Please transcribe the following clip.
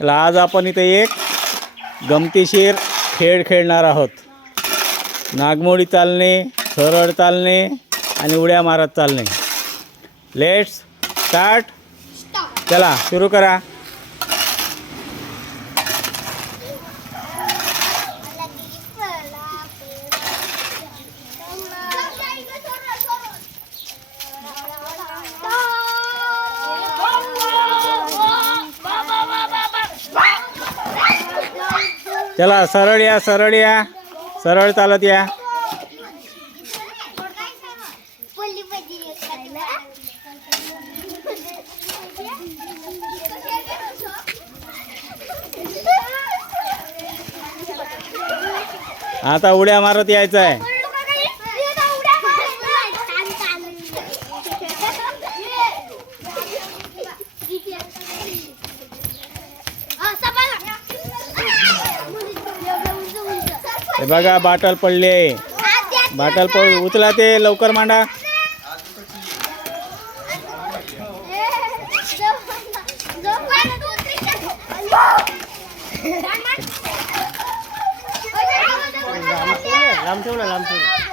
तर आज आपण इथे एक गमतीशीर खेळ खेळणार आहोत. नागमोडी चालणे, सरळ चालणे आणि उड्या मारत चालणे. Let's start. चला सुरू करा. चला सरळ या, सरळ या, सरळ चालत या. आता उड्या मारत यायचं आहे. हे बघा बाटल पडली आहे. बाटल उचला, ते लवकर मांडा. लांब ठेव ना, लांब ठेव.